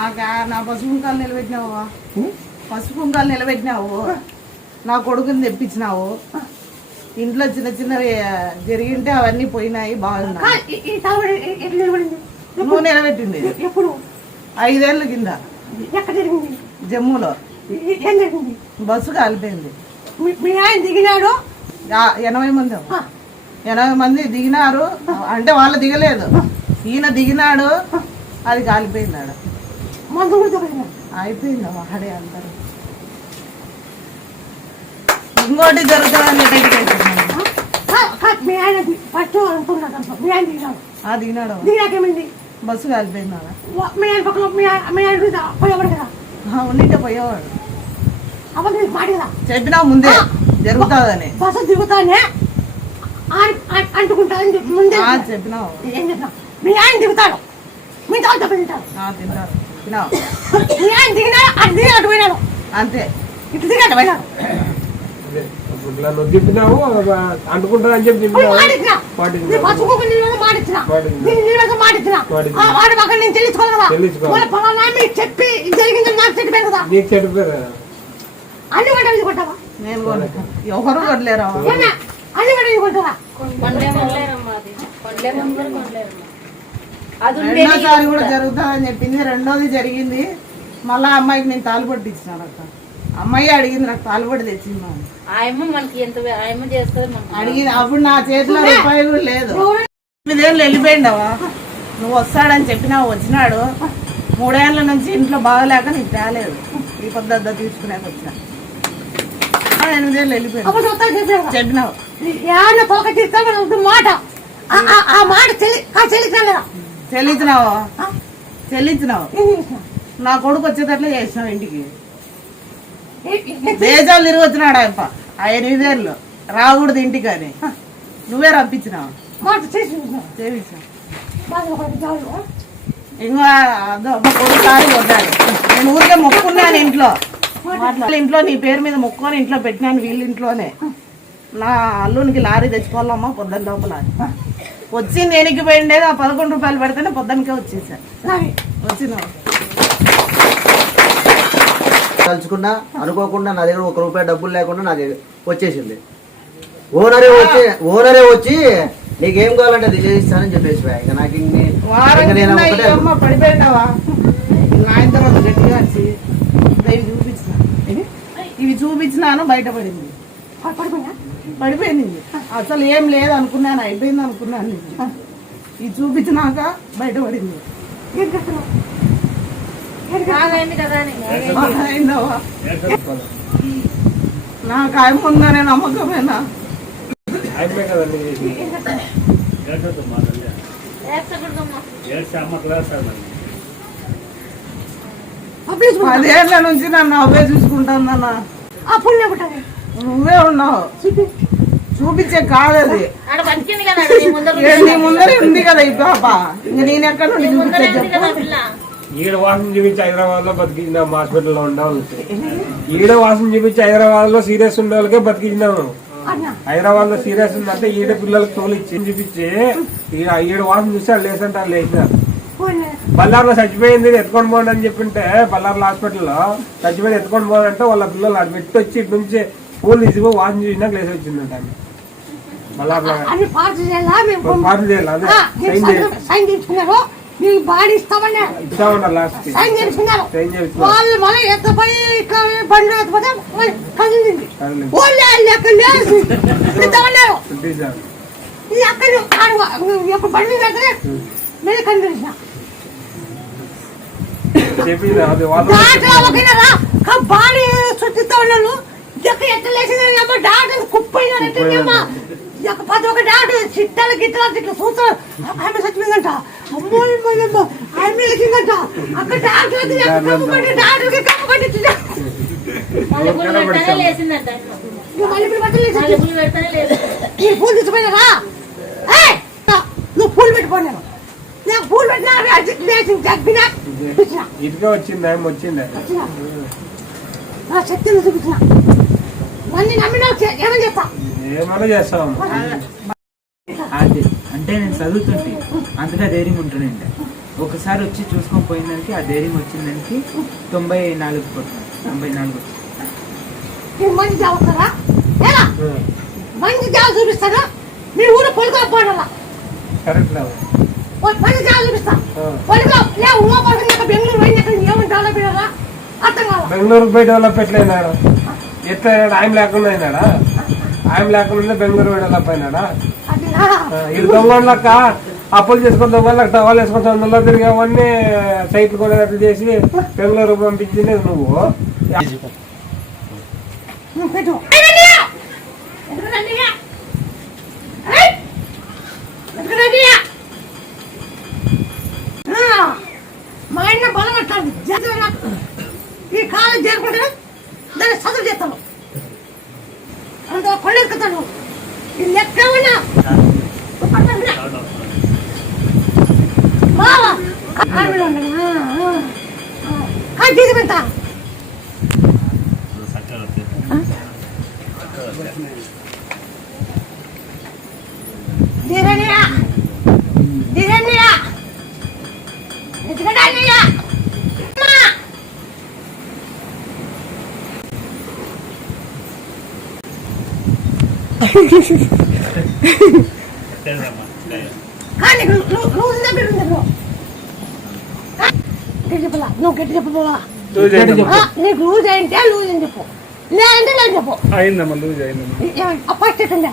నాకా నా పసుపు కుంకాలు నిలబెట్టినావు? పసుపు కుంకాలు నిలబెట్టినావు? నా కొడుకుని తెప్పించినావు? ఇంట్లో చిన్న చిన్నవి జరిగింటే అవన్నీ పోయినాయి బాగున్నా కా- ఈ- ఈ తలబడి ఎట్లా నిలబడింది? నువ్వు నిలబెట్టింది. ఎప్పుడు? ఐదేళ్ళ కింద. జమ్మూలో. బస్సు కాలిపోయింది. మీ- ఆయన దిగినాడు? ఎనభై మంది ఆ, ఎనభై మంది దిగినారు. అంటే వాళ్ళు దిగలేదు. ఈయన దిగినాడు. అది కాలిపోయింది ఆడ మందు కూడా దొరికినాడు అయిపోయింది వాడే అందరూ. ఇంకోటి దిగినాడు దిగినాకేమైంది బస్సు కాలిపోయింది మీ ఆయన పక్కన మీ పోయేవాడు కదా? ఆ, ఉండింటే పోయేవాడు. అబద్ధం మాట కదా? చెప్పినా ముందే జరుగుతుందని. బస్సు దిగుతానే అంటుకుంటాదని చెప్పి ముందే చెప్పినావు ఏం చెప్పినా? మీ ఆయన దిగుతాడు. మీ తాత తింటాడు. ఆ, తింటారు దిగినా అటు పోయినాడు అంతే. ఇటు దిగి అటు పోయినాడు ఇట్లా నువ్వు తిప్పినావు అంటుకుంటా అని చెప్పి నాకు అన్ని కూడా ఇది కొట్టావా? నేను కొనుక్కో. ఎవరు కొట్టలేరా అన్ని కూడా అది రెండోసారి కూడా జరుగుతుందని చెప్పింది. రెండోది జరిగింది. మళ్ళా అమ్మాయికి నేను తాలుబడి ఇచ్చినాను అక్క. అమ్మాయి అడిగింది నాకు తాలుబడి తెచ్చింది. ఆయమ్మ మనకి ఎంత ఆయమ్మ చేస్తుంది మనకి అడిగింది. అప్పుడు నా చేతిలో రూపాయలు కూడా లేదు. ఎనిమిదేళ్ళు వెళ్ళిపోయిండవా? నువ్వు వస్తాడని చెప్పినావు వచ్చినాడు. మూడేళ్ళ నుంచి ఇంట్లో బాగలేక నీకు తేలేదు ఈ పద్ధతి తీసుకునేకి వచ్చిన. ఆ, ఎనిమిదేళ్ళు వెళ్ళిపోయింది. చెప్పాను. చెప్పినావు. మాట. ఆ- మాట చెల్లి లేదా చెల్లించినావు? చెల్లించినావు? నా కొడుకు వచ్చేటట్లే చేసినావు ఇంటికి. దేశాలు తిరిగి వచ్చినాడు ఆయప్ప ఆ ఎనిమిదేళ్ళు రాకూడదు ఇంటికి అని నువ్వే రప్పించినావు. ఇంకా కొట్టాడు. నేను ఊరికే మొక్కున్నాను ఇంట్లో. ఇంట్లో నీ పేరు మీద మొక్కుని ఇంట్లో పెట్టినాను వీళ్ళ ఇంట్లోనే. నా అల్లునికి లారీ తెచ్చుకోవాలమ్మా పొద్దున్న లోపల. అని. వచ్చింది ఎనికి పోయిండేది ఆ పదకొండు రూపాయలు పెడితేనే పొద్దునకే వచ్చేసా రావి. వచ్చినావు తలుచుకున్నా అనుకోకుండా నా దగ్గర ఒక రూపాయి డబ్బులు లేకుండా నా దగ్గర వచ్చేసింది ఓనరే వచ్చి ఓనరే వచ్చి నీకేం కావాలంటే అది చేయిస్తానని చెప్పేసి. ఇక నాకు పడిపోయినావా తర్వాత గట్టిగా వచ్చి ఇవి చూపించిన ఇవి చూపించినాను బయటపడింది? పడిపోయింది అసలు ఏం లేదు అనుకున్నాను అయిపోయింది అనుకున్నాను నేను. ఇది చూపించినాక బయటపడింది? నాకు ఆయన ఉందనే నమ్మకమేనా. పదేళ్ళ నుంచి నన్ను అవే పుణ్యం పుట్టాలి. నువ్వే ఉన్నావు. చూపించే కాదు అది ఆడ బతికింది కదా నీ ముందర ఉంది కదా ఈ పాప. ఇంక నేను ఎక్కడ నుండి చూపించే చెప్పు. ఈడ వాసన చూపించి హైదరాబాద్లో బతికిందాం హాస్పిటల్లో ఉండాలి ఈడ వాసన చూపించి హైదరాబాద్లో సీరియస్ ఉండే వాళ్ళకే బతికించినాము అన్నా. హైదరాబాద్లో సీరియస్ ఉందంటే ఈడ పిల్లలకు తోలు ఇచ్చి చూపించి ఈడ ఈడ వాసన చూస్తే వాళ్ళు లేసంటారు లేచినారు. బల్లార్లో చచ్చిపోయింది ఎత్తుకొని పోండి అని చెప్పింటే బల్లార్ల హాస్పిటల్లో చచ్చిపోయింది ఎత్తుకొని పోండి అంటే వాళ్ళ పిల్లలు అటు పెట్టి వచ్చి ఇటు నుంచి పూలు తీసుకుని వాసన చూసినాక లేసి వచ్చిందంట అన్ని పార్టీ చేయాలా? మేము పార్టీ చేయాలి? అదే. సైన్ చేసుకున్నారు మీకు బాడీ ఇస్తామన్నా ఇస్తామన్నారు సైన్ చేసుకున్నారు వాళ్ళు మళ్ళీ ఎత్తపోయి ఇట్లా బండి ఎత్తపోతే కదిలింది. వాళ్ళు ఎక్కడ లేచి ఇస్తామన్నారు ఈ అక్కడ యొక్క బండి దగ్గర నేను కనిపించిన దాంట్లో బాడీ ఉన్నాను ఎక్కడ డాక్టర్ కుప్పైనా ఒక పది ఒక డాక్టర్ చిట్టాలు గిట్టాలు ఇట్లా చూస్తారు ఆమె చచ్చిపోయిందంట. అమ్మో అమ్మో ఆమె లేచిందంట అక్కడ డాక్టర్ డాక్టర్కి పెడతానే లేదు ఈ పూలు తీసుకుపోయినారా! నువ్వు పూలు పెట్టుకోలేను నాకు పూలు పెట్టినా లేచి తగ్గినా చూపించిన ఇటుక వచ్చింది? వచ్చింది? శక్తిని చూపించిన నన్ను నమ్మినా ఏమని చెప్తా ఏమైనా చేస్తాం అది. అంటే నేను చదువుతుంటే అంతగా ధైర్యం ఉంటుండే ఒకసారి వచ్చి చూసుకొని పోయిందానికి ఆ ధైర్యం వచ్చిందానికి తొంభై నాలుగు కొట్టిన తొంభై నాలుగు మంచి జాబ్ మీ ఊరు కరెక్ట్ మంచి జాబ్ చూపిస్తా. లే పడుకున్నాక బెంగళూరు పోయినాక ఏమని డెవలప్ అయ్యారా అర్థం పోయి డెవలప్ ఎట్లయినాడు ఎట్లా ఆయన లేకుండా అయినాడా? ఆయన లేకుండా బెంగళూరు వెళ్ళాల పైన ఇది దొంగలక్క అప్పులు చేసుకుని దొంగలకు టవాలు వేసుకుని దొంగలో తిరిగావన్నీ సైట్లు కూడా చేసి బెంగళూరు పంపించింది నువ్వు మా ఆయన బలం అట్లా ఈ కాలం చేరుకుంటే దాన్ని చదువు చేస్తాను ಅಂತ ಕೊಳ್ಳೇರ್ಕೊತಾನು ಲೆಕ್ಕವನ ಕಾಯ್ತಿದ್ದೀವಿ ಅಂತ ದಿರಣ್ಯ ದಿರಣ್ಯ ಎತ್ಕಡಣ್ಯ నువ్వు గట్టి చెప్పు నీకు లూజ్ లూజ్ అని చెప్పు లేదంటే లేదు చెప్పు అయిందమ్మా లూజ్ అయిందమ్మా ఫస్ట్ ఎట్టుందా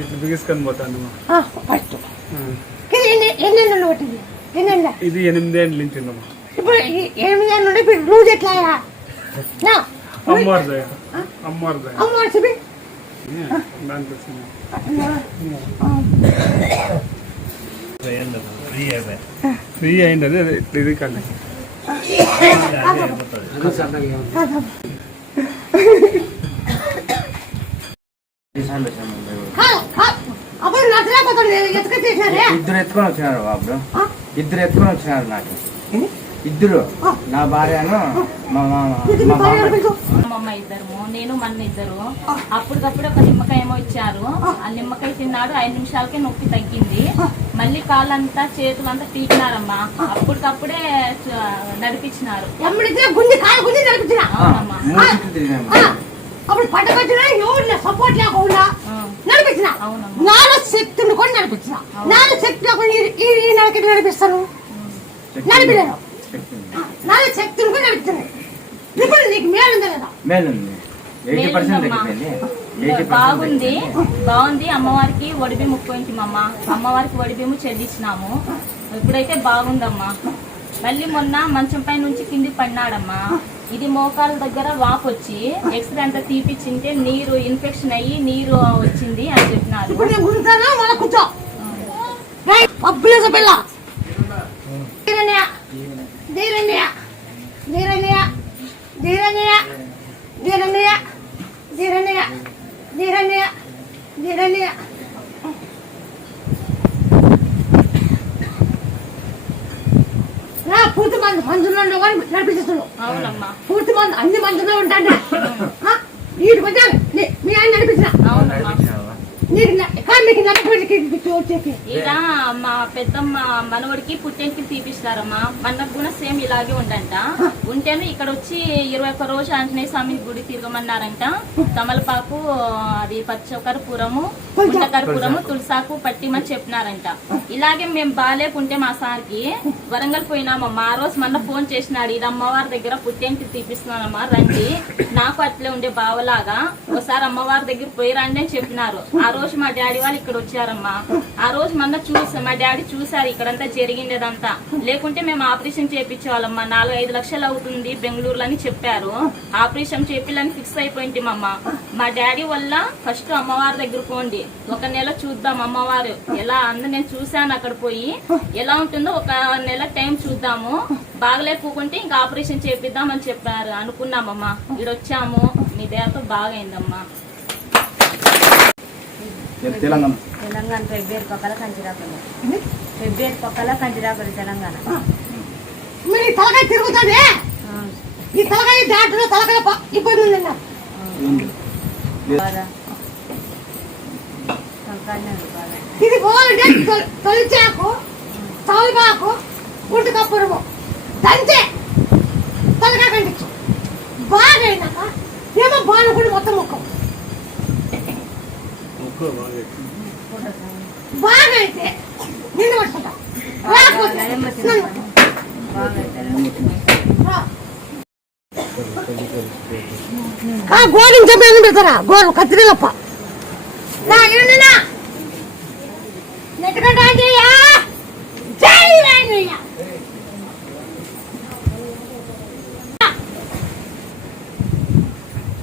ఇట్లా బిగిసుకొని పోతాను ఇది ఎనిమిది ఏళ్ళు నించిందమ్మా ఇప్పుడు ఎనిమిది ఏళ్ళు ఇప్పుడు ఎట్లా అమ్మవారు అమ్మవారు అమ్మవారు చెప్పి ఫ్రీ అయింది ఇది కానీ ఇద్దరు ఎత్తుకొని వచ్చినారు బాబు ఇద్దరు ఎత్తుకొని వచ్చినారు నాకు ఇద్దరు. నా భార్యను మా మామ ఇద్దరు నేను మన ఇద్దరు. అప్పటికప్పుడు ఒక నిమ్మకాయ ఏమో ఇచ్చారు. ఆ. నిమ్మకాయ తిన్నాడు ఐదు నిమిషాలకే నొప్పి తగ్గింది. మళ్ళీ కాళ్ళంతా చేతులంతా పీకినారమ్మా. అప్పటికప్పుడే నడిపించినారు. అప్పుడు సపోర్ట్ లేకుండా. నడిపించిన? అవునమ్మా. నాలో శక్తిని కూడా నడిపించిన? నాలో శక్తి లేకుండా ఈ- ఈ ఈ నెలకి నడిపిస్తాను? నడిపిలేను. నాలో శక్తిని కూడా నడిపించాను ఇప్పుడు నీకు మేలు ఉందా లేదా? మేలుంది. ఎయిటీ పర్సెంట్ తగ్గిపోయింది. బాగుంది. బాగుంది. అమ్మవారికి ఒడిబి ముక్కోయింటిమమ్మ అమ్మవారికి ఒడిబిము చెల్లించినాము. ఇప్పుడైతే బాగుందమ్మా. మళ్ళీ మొన్న మంచం పై నుంచి కిందికి పడినాడమ్మా. ఇది మోకాల దగ్గర వాపు వచ్చి ఎక్స్రే అంతా తీపిచ్చింటే నీరు ఇన్ఫెక్షన్ అయ్యి నీరు వచ్చింది అని చెప్పినారు. పిల్ల. ధీరణ్య ధీరణ్య ధీరణ్య ధీరణ్య ధీరణ్య ధీరణ్య ధీరణ్య. పూర్తి మంది మందుల్లో ఉండవు నడిపిస్తున్నావు పూర్తి మంది అన్ని మందుల్లో ఉంటాడు వీటి కొంచెం మీ ఆయన నడిపించిన. ఇలా మా పెద్దమ్మ మనవడికి పుట్టెంటికి తీపిస్తారమ్మా. మనకు కూడా సేమ్ ఇలాగే ఉండంట ఉంటేనే ఇక్కడ వచ్చి ఇరవై ఒక్క రోజు ఆంజనేయ స్వామి గుడి తిరగమన్నారంట. తమలపాకు అది పచ్చకర్పూరము గుండకర్పూరము తులసాకు పట్టిమని చెప్పినారంట. ఇలాగే మేము బాగాలేకుంటే మా సార్కి వరంగల్ పోయినామమ్మా. ఆ రోజు మొన్న ఫోన్ చేసినాడు. ఇది అమ్మవారి దగ్గర పుట్టెంటికి తీపిస్తున్నానమ్మా రండి. నాకు అట్లే ఉండే బావలాగా. ఒకసారి అమ్మవారి దగ్గర పోయి రండి అని చెప్పినారు. ఆ రోజు మా డాడీ వాళ్ళు ఇక్కడ వచ్చారమ్మా. ఆ రోజు మొన్న చూసా మా డాడీ చూసారు ఇక్కడంతా జరిగిండేదంతా. లేకుంటే మేము ఆపరేషన్ చేయించేవాళ్ళమ్మా నాలుగు ఐదు లక్షలు అవుతుంది బెంగళూరులో అని చెప్పారు. ఆపరేషన్ చేపిల్లని ఫిక్స్ అయిపోయింటిమమ్మా మా డాడీ వల్ల ఫస్ట్ అమ్మవారి దగ్గర పోండి. ఒక నెల చూద్దాం అమ్మవారు. ఎలా అందరు నేను చూశాను అక్కడ పోయి. ఎలా ఉంటుందో ఒక నెల టైం చూద్దాము. బాగలేకుంటే ఇంకా ఆపరేషన్ చేపిద్దాం అని చెప్పారు. అనుకున్నామమ్మా. ఇక్కడ వచ్చాము మీ దయతో బాగైందమ్మా. తెలంగాణ? తెలంగాణ ఫిబ్రవరి పక్కల కంచిరాపల్లి ఫిబ్రవరి పక్కల కంచిరాపల్లి తెలంగాణ. మీరు తలకాయ తిరుగుతుంది ఈ తలకాయ దాంట్లో తలకాయ ఇబ్బంది ఉంది ఇది పోవాలంటే తొలిచాకు తొలిపాకు గుడ్డు కప్పురము. దంచే. తలగా కండించు బాగా అయినాక ఏమో బాగా కూడా మొత్తం ముక్కం. బాగా అయితే నిన్ను పట్టుకుంటా. రాకపోతే చెప్పి పెడతారా? గోడ కత్తిరిలప్ప నెట్టుకుంటా జై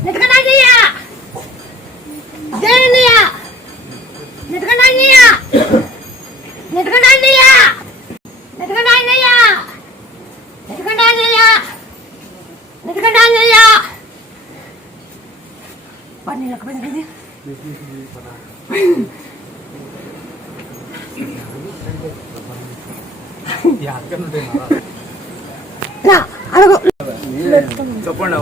నెట్టుకుంటా అంజయ్య జై అన్నయ్య నెట్టుకుంటా అంజయ్య నెట్టుకుంటా అంజయ్య నెట్టుకుంటా అంజయ్య నెట్టుకుంటా అంజయ్య నెట్టుకుంటా అంజయ్య పన్నీళ్ళకి పెద్దది నా అడుగు చెప్పండి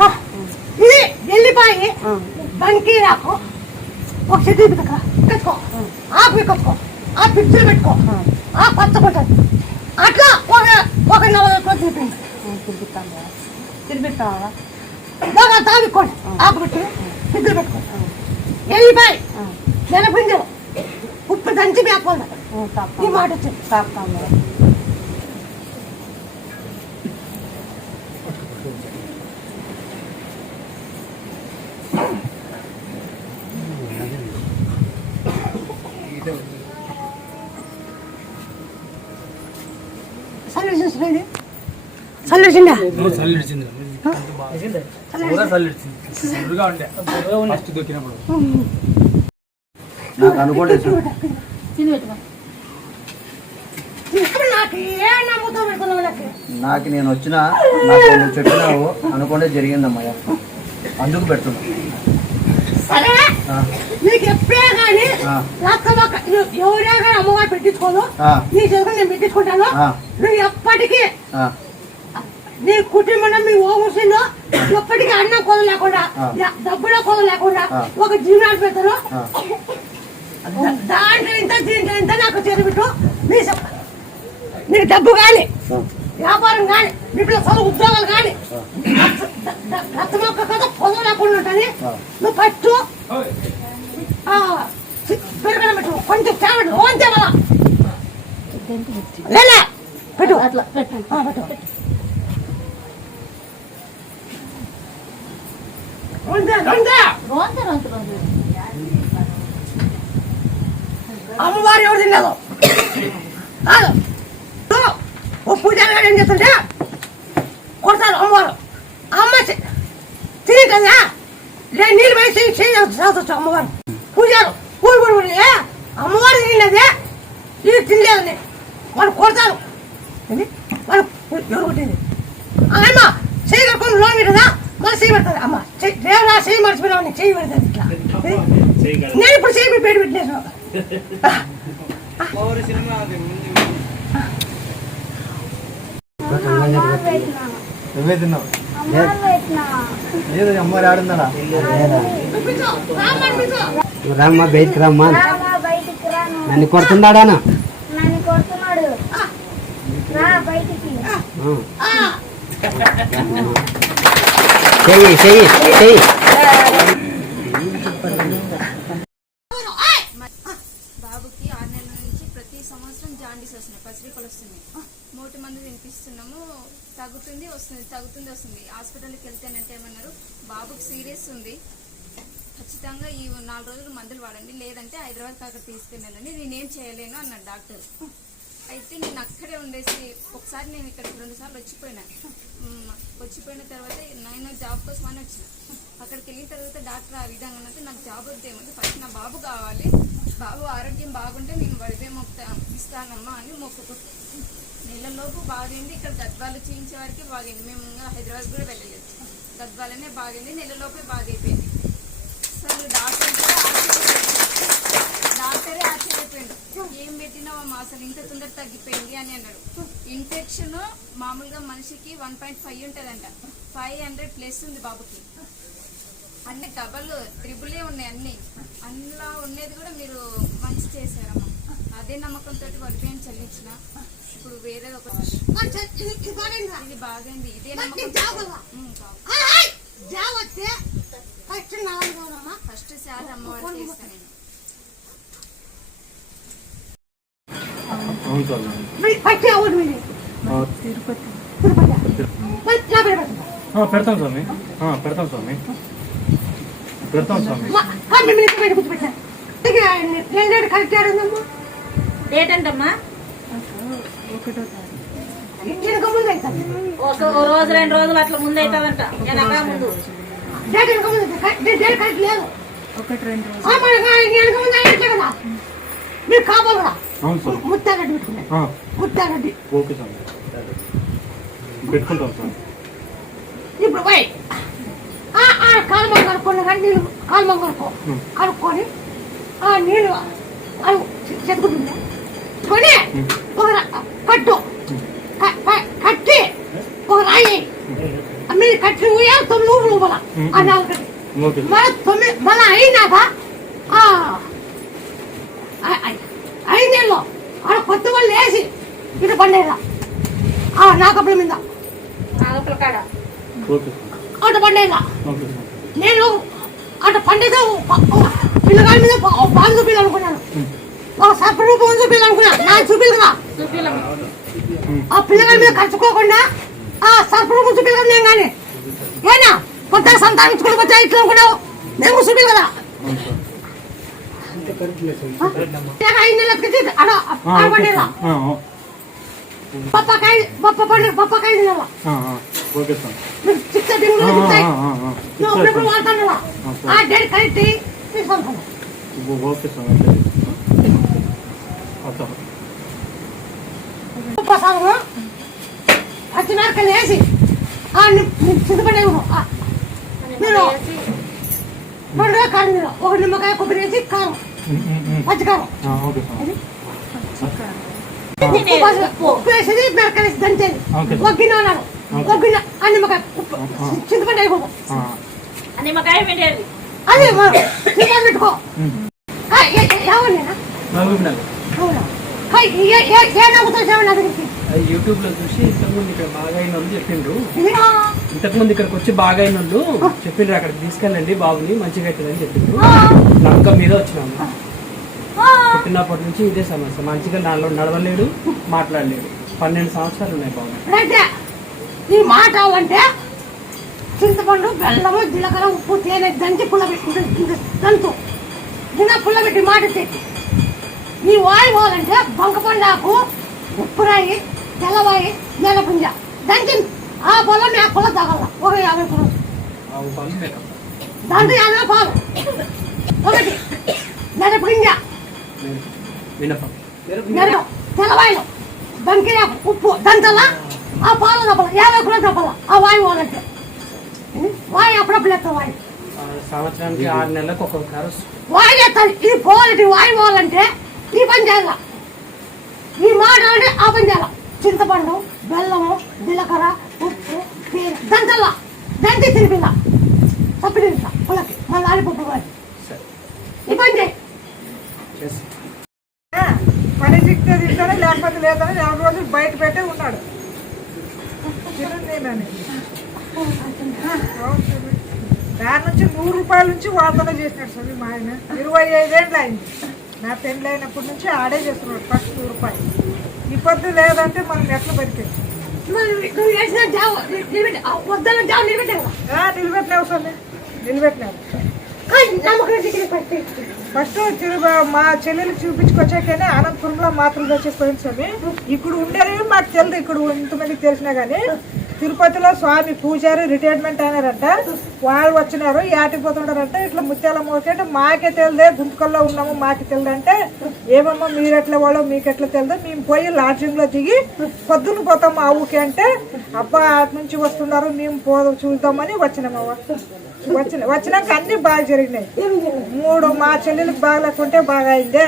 ఆ, బంకి రాకు ఒక చెట్టు పెట్టుకో కట్టుకో కట్టుకో ఆ పిక్చర్ పెట్టుకో ఆ పచ్చకుంటుంది అట్లా ఒక ఒక నలభై రోజులు తిరిపింది తిరిపిస్తావా బాగా తాగుకోండి ఆకు పెట్టి పిక్చర్ పెట్టుకో ఎల్లిపాయి నెలపింజలు ఉప్పు దంచి మేకపోండి ఈ మాట వచ్చింది తాపుతాము సరే చూసుకోండి నాకు నేను వచ్చిన నాకు నువ్వు చెప్పినావు అనుకోండి జరిగిందమ్మయ్య అందుకు పెడుతున్నా. నీకు ఎప్పుడే కానీ ఎవరే అమ్మవారు. నీ నేను పెట్టించుకుంటాను. నువ్వు ఎప్పటికీ ఆ, నీ కుటుంబం మీ ఓముసిందో ఎప్పటికీ అన్నం కొద లేకుండా డబ్బులో కొద లేకుండా. ఒక జీవనాలు. దా- దాంట్లో ఇంత దీంట్లో ఇంత నాకు చేరిబెట్టు మీ నీకు డబ్బు కానీ. వ్యాపారం కానీ పిల్లల చదువు ఉద్యోగాలు కానీ రక్త మొక్క కదా పొద లేకుండా ఉంటుంది. నువ్వు పట్టు. ఆ, చి- పెరగడం పెట్టు. కొంచెం తేవడు ఓంతే మళ్ళా లేలే పెట్టు. అట్లా పెట్టు పెట్టు ఉందే ఉందే రోంత రోంత రోంత అమ్మవారు ఎవరు తిన్నారు కాదు ఓ పూజారి గారు ఏం చేస్తుంటే కొడతారు అమ్మవారు అమ్మ తిని కదా లే నీళ్ళు వేసి చేసి అమ్మవారు పూజారు పూజ పూజ పూజ. ఏ అమ్మవారు తినలేదే ఇది తినలేదని వాళ్ళు కొడతారు? వాళ్ళు ఎవరు కొట్టింది అమ్మ చేయి కట్టుకొని లోన్ పెట్టదా మళ్ళీ చేయి పెడతారు అమ్మ చెయ్యి దేవుడా చేయి మర్చిపోయినావు నీ చేయి పెడతాది ఇట్లా నేను ఇప్పుడు చేయి పెట్టి పేరు నువ్వే తిన్నావు? లేదు. అమ్మాయి ఆడుందా. రామ్మా బయటికి రమ్మా. నన్ను ఆ, చెయ్యి చెయ్యి చెయ్యి. బాబుకి ఆరు నెలల నుంచి ప్రతి సంవత్సరం జాండీస్ వస్తున్నాయి పసిరికలు వస్తున్నాయి. మోటి మందు తినిపిస్తున్నాము. తగ్గుతుంది వస్తుంది తగ్గుతుంది వస్తుంది. హాస్పిటల్కి వెళ్తేనంటే ఏమన్నారు? బాబుకి సీరియస్ ఉంది. ఖచ్చితంగా ఈ నాలుగు రోజులు మందులు వాడండి. లేదంటే హైదరాబాద్ అక్కడ తీసుకెళ్ళాలని నేనేం చేయలేను అన్నాడు డాక్టర్. అయితే నేను అక్కడే ఉండేసి ఒకసారి నేను ఇక్కడికి రెండు సార్లు వచ్చిపోయినా. వచ్చిపోయిన తర్వాత నేను జాబ్ కోసం అని వచ్చిన. అక్కడికి వెళ్ళిన తర్వాత డాక్టర్ ఆ విధంగా అన్నది నాకు జాబ్ వద్దేమంటే ఫస్ట్ నా బాబు కావాలి. బాబు ఆరోగ్యం బాగుంటే నేను వడివే మొక్కుతా ఇస్తానమ్మా అని మొక్కుకుంటాను నెలలోపు బాగైంది. ఇక్కడ గద్వాలు చేయించే వరకు బాగైంది. మేము హైదరాబాద్ కూడా వెళ్ళలేదు. గద్వాలనే బాగైంది. నెలలోపే బాగైపోయింది. అసలు డాక్టర్ కూడా డాక్టరే ఆశ్చర్యపోయాడు. ఏం పెట్టినావమ్మా అసలు ఇంత తొందర తగ్గిపోయింది అని అన్నాడు. ఇన్ఫెక్షన్ మామూలుగా మనిషికి వన్ పాయింట్ ఫైవ్ ఉంటుందంట. ఫైవ్ హండ్రెడ్ ప్లస్ ఉంది బాబుకి. అన్ని డబల్ ట్రిపులే ఉన్నాయి అన్ని. అందులో ఉండేది కూడా మీరు మంచి చేశారమ్మా. అదే నమ్మకంతో వడ్డీ చెల్లించిన. ఇప్పుడు వేరే ఒక ఇది బాగైందా? ఇది నమ్మకం. ఫస్ట్ శాలరీ అమ్మవారు చేస్తాను నేను? తిరుపతి. పెడతాం స్వామి. పెడతాం స్వామి. పెడతాం స్వామి. మిమ్మల్ని ఇక్కడ పెట్టి కూర్చోబెట్టా. ఇక నేను డేట్ కరెక్ట్ ఆడిందమ్మా డేట్ ముందు అవుతుంది ఒక ఓ రోజు రెండు రోజులు అట్లా ముందు అవుతుందంట వెనక ముందు. డేట్ వెనక ముందు డేట్ కరెక్ట్ లేదు. ఒకటి రెండు వెనక ముందు అయ్యట్లే కదా. మీరు సార్. ముత్తాగడ్డి పెట్టుకున్నాయి ముత్తాగడ్డి ఓకే పెట్టుకుంటాం స్వామి ఇప్పుడు ఆ, కాలుమం కడుక్కోండి కానీ నీళ్ళు కాలుమం కడుక్కో కడుక్కొని ఆ నీళ్ళు అది చెతుకుతుంది కొని ఒక కట్టు. కట్టి ఒక రాయి. మీరు కట్టి ఊయాలి తొమ్మిది ఊరు లోపల ఆ నాలుగు మరి తొమ్మిది మళ్ళీ అయినాక ఆ, ఐ- ఐ- ఐదేళ్ళు. ఆడ కొత్త వాళ్ళు వేసి ఇటు పండేలా. ఆ నాకప్పుల మీద. నాగపల కాడ. ఓకే. అటు పండేలా. నేను అటు పండుగ పిల్లగాడి మీద బాగా చూపించాలనుకున్నాను. ఒక సర్పరూపం చూపించాలనుకున్నా. నాకు చూపించగా ఆ పిల్లగాడి మీద ఖర్చుకోకుండా ఆ సర్పరూపం చూపించగా నేను కానీ. ఏనా? కొత్తగా సంతానించుకుని వచ్చా ఇట్లా అనుకున్నావు? నేను చూపించ కదా ఐదు అడ ఆడపడేలా పప్పకాయ పప్ప పండుగ పప్పకాయ నెల ఓకే సార్ మీరు చిక్త దిగులు తిరుగుతాయి నువ్వు అప్పుడప్పుడు వాడుతున్నావా ఆ డేట్ కరెక్ట్ తీసుకుంటాను ఓకే సార్ ఓకే ఉపసారము పచ్చిమిరపకాయలు వేసి ఆ చింతపండు మీరు పండుగ కారం మీరు ఒక నిమ్మకాయ కొబ్బరి వేసి కారం పచ్చికారం ఓకే సార్ ఉప్పు ఉప్పు వేసేది మిరకాయ వేసి దంచేది ఓకే. నిమ్మకాయ చింతపండు నిమ్మకాయ పెట్టేది అదే. చింతపండు పెట్టుకో. యూట్యూబ్లో చూసి ఇంతకుముందు ఇక్కడ బాగా అయిన వాళ్ళు చెప్పిండ్రు. ఇంతకుముందు ఇక్కడికి వచ్చి బాగా అయిన వాళ్ళు చెప్పిండ్రు అక్కడికి తీసుకెళ్ళండి బాబుని మంచిగా అవుతుందని చెప్పిండ్రు. నమ్మకం మీద వచ్చినాము. పుట్టినప్పటి నుంచి ఇదే సమస్య. మంచిగా దానిలో నడవలేడు మాట్లాడలేడు. పన్నెండు సంవత్సరాలు ఉన్నాయి బాబు. ఈ మాట అంటే చింతపండు బెల్లము జీలకర్ర ఉప్పు తేనె దంచి పుల్లబెట్టి దంతు. దిన పుల్లబెట్టి మాట తెచ్చి ఈ వాయి పోవాలంటే బంకపండాకు ఉప్పురాయి తెల్లవాయి నెలపుంజ దంచి ఆ పొలం ఆ పొలం తగల ఒక యాభై పొలం. దాంట్లో యాభై పాలు. ఒకటి. నెలపుంజ తెల్లవాయిలు. దంకిన ఉప్పు. దంతల ఆ పాలు తప్పల యాభై కూడా తప్పల ఆ వాయి పోవాలంటే వాయి అప్పుడప్పుడు ఎత్తా వాయి? సంవత్సరానికి ఆరు నెలలకు వాయి ఎత్తాలి ఇది పోవాలంటే వాయి పోవాలంటే ఈ పని చేయాల? ఈ మాట అంటే ఆ పని చేయాల? చింతపండు బెల్లము జీలకర్ర ఉప్పు తేనె దంతల దంచి తినిపిల్ల. తప్పి తింటా పుల్లకి మళ్ళీ ఆడిపోపు వాయి. ఈ పని చేయి. పని సిక్తే తింటాడు లేకపోతే లేదని నాలుగు రోజులు బయట పెట్టే ఉన్నాడు దాని నుంచి నూరు రూపాయల నుంచి వాదన చేసినాడు స్వామి మా ఆయన. ఇరవై ఐదేళ్ళు అయింది. నా పెళ్ళి అయినప్పటి నుంచి ఆడే చేస్తున్నాడు ఫస్ట్ నూరు రూపాయలు. ఈ పొద్దు లేదంటే మనం ఎట్లా బతికేది మరి నువ్వు చేసిన జాబ్ నిలబెట్టి. వద్దన్న జాబ్ నిలబెట్టావు? నిలబెట్టినావు స్వామి. పట్టి ఫస్ట్ మా చెల్లెలకు చూపించుకొచ్చాకనే అనంతపురంలో మాత్రం వచ్చేసిపోయింది స్వామి. ఇక్కడ ఉండేవి మాకు తెలియదు ఇక్కడ ఇంతమందికి తెలిసినా కానీ తిరుపతిలో స్వామి పూజారి రిటైర్మెంట్ అయినారంట. వాళ్ళు వచ్చినారు యాటికి పోతుంటారంట. ఇట్లా ముత్యాల మోకంటే మాకే తెలియదే గుంతకల్లో ఉన్నాము మాకే తెలియదు అంటే ఏమమ్మా మీరు ఎట్లా వాళ్ళో మీకు ఎట్లా తెలియదు మేము పోయి లాడ్జింగ్లో దిగి పొద్దున్న పోతాం మా ఊకే అంటే అబ్బా నుంచి వస్తున్నారు మేము పో చూద్దామని వచ్చినామవ్వ వచ్చిన వచ్చినాక అన్ని బాగా జరిగినాయి. మూడు మా చెల్లెలకు బాగా లేకుంటే బాగా అయిందే.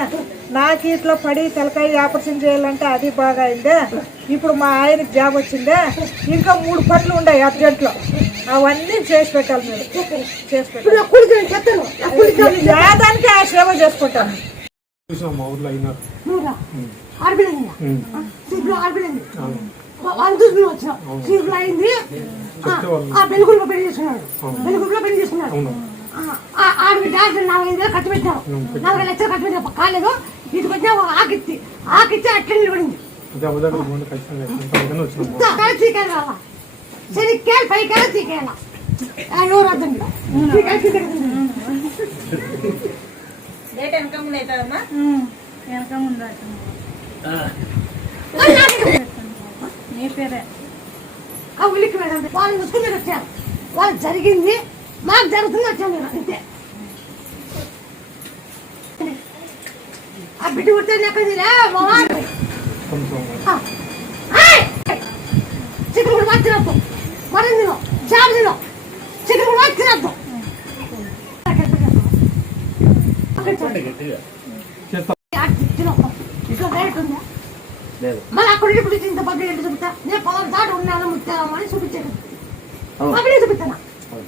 నాకు ఇట్లా పడి తలకాయ ఆపరేషన్ చేయాలంటే అది బాగా అయిందే. ఇప్పుడు మా ఆయనకి జాబ్ వచ్చిందే. ఇంకా మూడు పనులు ఉన్నాయి అర్జెంట్లో. అవన్నీ చేసి పెట్టాలి మీరు. చేసి పెట్టాలి. ఆ సేవ చేసుకుంటాను. చూసాం మా ఊర్లో అయినారు. వాళ్ళు చూసుకుని వచ్చిన సీట్లో అయింది ఆ పెళ్ళిగుడిలో పెళ్ళి చేసుకున్నాడు. పెళ్ళిగుడిలో పెళ్ళి చేసుకున్నాడు. ఆడికి డాక్టర్ నాలుగైదు వేలు ఖర్చు పెట్టాం నలభై లక్షలు ఖర్చు పెట్టాం కాలేదు. ఇది వచ్చినా ఆకిచ్చి ఆకిచ్చి అట్లా నిలబడింది శనిక్కాయలు పైకాయలు అర్థం చీకాయలు చీకాయలు డేట్ వెనక ముందు అవుతుందమ్మా? వెనక ముందు నీ పేరే? ఆ ఉలికి మేడం. వాళ్ళు చూసుకుని మీద వచ్చారు వాళ్ళు జరిగింది మాకు జరుగుతుంది వచ్చాను నేను అంతే. ఆ బిడ్డ పుడితే ఎక్కడిదిలే చికెన్ కూడా మాకు తినద్దు. మటన్ తిను చేప తిను. చికెన్ కూడా మాకు తినద్దు. అక్కడ ఇట్లా రేట్ ఉందా అక్కడ ఇప్పుడు ఇంత పబ్లిక్ ఏంటి చూపుతా నేను పొలం దాటి ఉన్నాను ముత్తామని చూపించాను అవును. పబ్లిక్ చూపిస్తాను?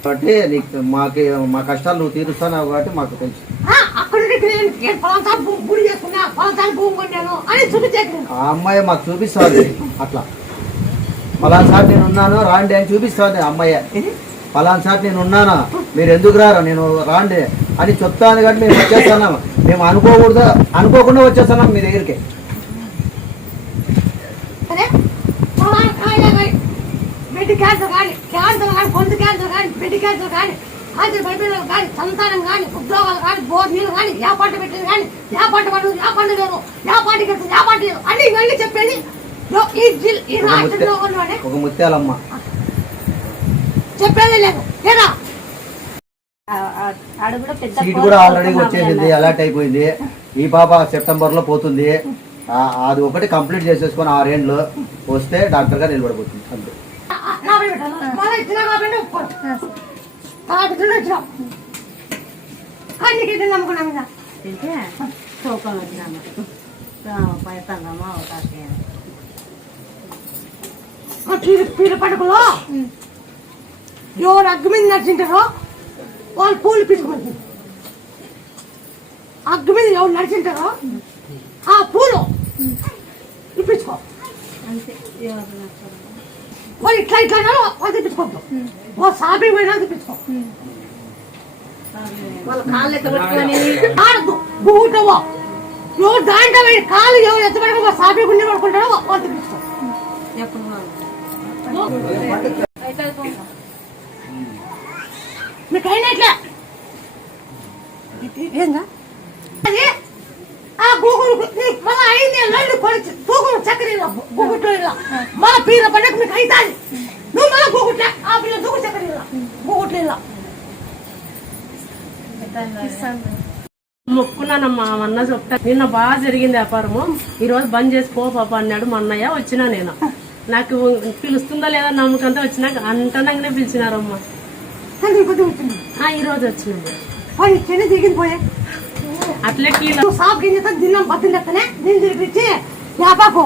కాబట్టి నీకు మాకు మా కష్టాలు నువ్వు తీరుస్తున్నావు కాబట్టి మాకు తెలుసు. ఆ, అక్కడ అని చూపించాను అమ్మాయి మాకు చూపిస్తుంది. అట్లా. పలానా సార్ నేను ఉన్నాను రాండి అని చూపిస్తుంది అమ్మాయి. పలానా సార్ నేను ఉన్నాను? మీరు ఎందుకు రారు? నేను రాండి అని చెప్తాను కాబట్టి మేము వచ్చేస్తున్నాము మేము అనుకోకూడదు అనుకోకుండా వచ్చేస్తున్నాం మీ దగ్గరికి అదే పొలాలు కాయలే కానీ బెడ్ క్యాన్సర్ కానీ క్యాన్సర్ కానీ గొంతు క్యాన్సర్ కానీ బెడ్ క్యాన్సర్ కానీ క్యాన్సర్ పడిపోయిన కానీ సంతానం కానీ ఉద్యోగాలు కానీ బోర్ నీళ్ళు కానీ యా పంట పెట్టింది కానీ యా పంట పడదు యా పంట లేదు యా పార్టీకి వెళ్తుంది యా పార్టీ లేదు అన్ని ఇవన్నీ చెప్పేది ఈ జిల్ ఈ ఒక రాష్ట్రంలో ముత్య ఉన్నవాడే. ఒక ముత్యాలమ్మ. చెప్పేదే లేదు. సీట్ కూడా ఆల్రెడీ వచ్చేసింది అలర్ట్ అయిపోయింది. ఈ పాప సెప్టెంబర్లో పోతుంది. ఆ, అది ఒకటి కంప్లీట్ చేసేసుకొని ఆరేండ్లు వస్తే డాక్టర్ గారు నిలబడిపోతుంది అంతే. ఇచ్చినా కాబట్టి ఒప్పుకోను కాబట్టి వచ్చినాం. నీకు నమ్ముకున్నాం కదా. తింటే తూకం వచ్చినాము పైతాంగమ్మా అవకాశం ఆ పీర పీర పడకలో ఎవరు అగ్గు మీద నడిచింటారో వాళ్ళు పూలు పిసుకుంటారు. అగ్గు మీద ఎవరు నడిచింటారో ఆ పూలు ఇప్పించుకో. అంతే. వాళ్ళు ఇట్లా ఇట్లా వాళ్ళు తెప్పించుకోవద్దు. ఓ సాబి పోయినా తెప్పించుకో. వాళ్ళ కాళ్ళు ఎత్త పట్టుకొని. ఆడద్దు. బూటవో ఎవరు దాంట్లో కాలు ఎవరు ఎత్తబడక సాబి గుండె పడుకుంటారో వాళ్ళు తెప్పించుకో. మీకు అయినట్లే ఏందా అది ఆ గూగుల్ ఇలా గూగుట్లో ఇలా మళ్ళీ పీర పండగ మీకు అవుతుంది నువ్వు మళ్ళీ గూగుట్లే ఆ పిల్ల గూగుల్ చక్కెర ఇలా గూగుట్లో ఇలా మొక్కున్నానమ్మా అన్న చెప్తా. నిన్న బాగా జరిగింది వ్యాపారము. ఈ రోజు బంద్ చేసి పో పాప అన్నాడు మా అన్నయ్య వచ్చినా నేను. నాకు పిలుస్తుందా లేదా నమ్మకంతో వచ్చినాక అంటనంగానే పిలిచినారమ్మా. వచ్చింది. ఈ రోజు చెన్ని దిగింది పోయే. అట్లే కీల. గింజతో దిన్నం పత్తి లెక్కనే దీన్ని తిరిగిచ్చి యాపాకు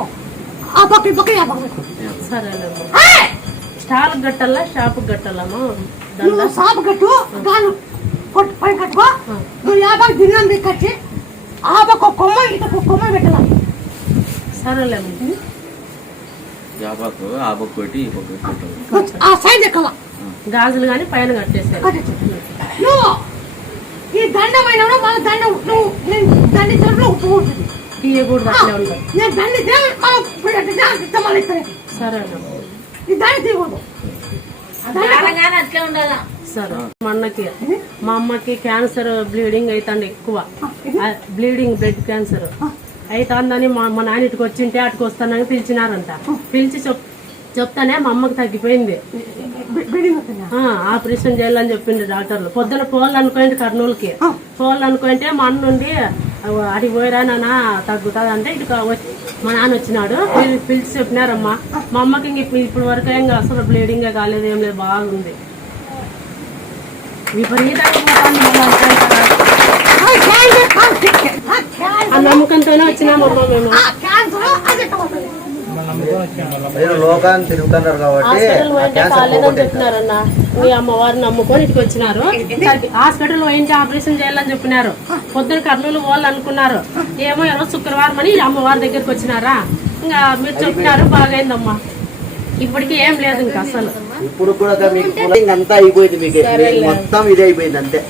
ఆ పక్క ఈ పక్క యాపాకు సరేనమ్మా స్టాల్ కట్టాలా షాప్ కట్టాలమ్మా నువ్వు సాపు కట్టు గాను కొట్టు పైన కట్టుకో. నువ్వు యాపాకు దిన్నం దిక్కచ్చి ఆ పక్క ఒక కొమ్మ ఇటు కొమ్మ పెట్టాలి. సరేలేమ్మా యాపాకు ఆ పక్క పెట్టి ఈ పక్క పెట్టి ఆ సైజ్ ఎక్కల గాజులు కానీ పైన కట్టేసారు నువ్వు ఈ దండమైన మన దండం నువ్వు నేను ఉప్పు ఉంటుంది టీయ కూడా అట్లే నేను దండితే మనం మళ్ళీ ఈ దండి తీయకూడదు. కాలంగానే అట్లే ఉండాలా? సరే. మా అన్నకి మా అమ్మకి క్యాన్సర్ బ్లీడింగ్ అవుతుంది ఎక్కువ. బ్లీడింగ్ బ్లడ్ క్యాన్సర్ అవుతుందని మా మా నాన్న ఇటుకు వచ్చింటే అటుకు వస్తానని పిలిచినారంట పిలిచి చెప్ చెప్తానే మా అమ్మకి తగ్గిపోయింది. ఆపరేషన్ చేయాలని చెప్పిండు డాక్టర్లు. పొద్దున పోవాలి అనుకోండి కర్నూలుకి. పోవాలి అనుకుంటే మా అన్న నుండి అడిగి పోయిరా నాన్న తగ్గుతుంది? అంటే ఇటు మా నాన్న వచ్చినాడు. పిలి- పిలిచి చెప్పినారమ్మా. మా అమ్మకి ఇంక ఇప్పుడు వరకు ఇంకా అసలు బ్లీడింగ్ కాలేదు ఏం లేదు బాగుంది. విపరీతంగా నమ్మకంతోనే వచ్చినామమ్మా మేము. మీరు లోకాన్ని తిరుగుతున్నారు కాబట్టి హాస్పిటల్ పోయింటే. చెప్పినారన్న మీ అమ్మవారిని నమ్ముకొని ఇటుకు వచ్చినారు హాస్పిటల్ పోయింటే ఆపరేషన్ చేయాలని చెప్పినారు. పొద్దున కర్నూలు పోవాలి అనుకున్నారు ఏమో ఈరోజు శుక్రవారం అని అమ్మవారి దగ్గరికి వచ్చినారా? ఇంకా మీరు చెప్పినారు బాగైందమ్మా. ఇప్పటికి ఏం లేదు ఇంకా అసలు. ఇప్పుడు కూడా మీకు అంతా అయిపోయింది మీకు. మొత్తం ఇది అయిపోయింది అంతే